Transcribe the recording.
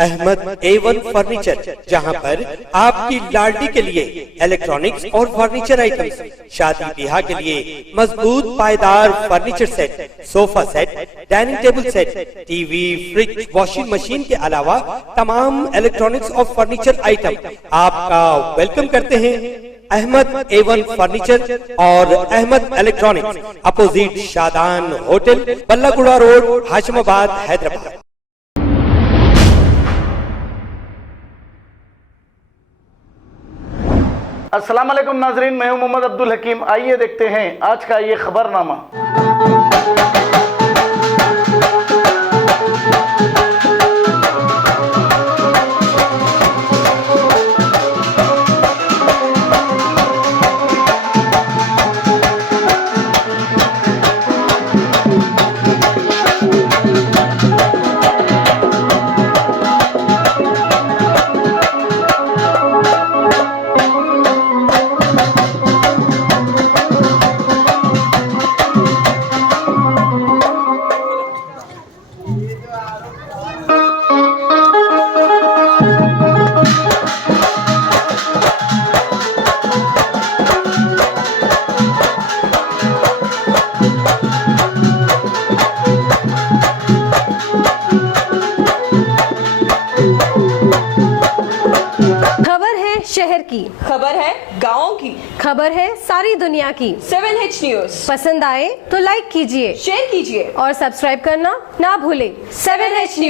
Ahmad A1 furniture, जहां पर आपकी लाडली के लिए इलेक्ट्रॉनिक्स और फर्नीचर आइटम्स, शादी ब्याह के लिए मजबूत पायदार furniture set, sofa set, dining table set, TV, fridge, washing machine के अलावा तमाम इलेक्ट्रॉनिक्स और फर्नीचर आइटम आपका वेलकम करते हैं। अहमद A1 फर्नीचर और Ahmed electronics, opposite Shadan hotel, Ballaguda road, Hashimabad, Hyderabad. अस्सलाम वालेकुम नाजरीन, मैं हूं मोहम्मद अब्दुल हकीम। आइए देखते हैं आज का ये खबरनामा। शहर की खबर है, गाँव की खबर है, सारी दुनिया की। 7H न्यूज पसंद आए तो लाइक कीजिए, शेयर कीजिए और सब्सक्राइब करना ना भूलें। 7H news.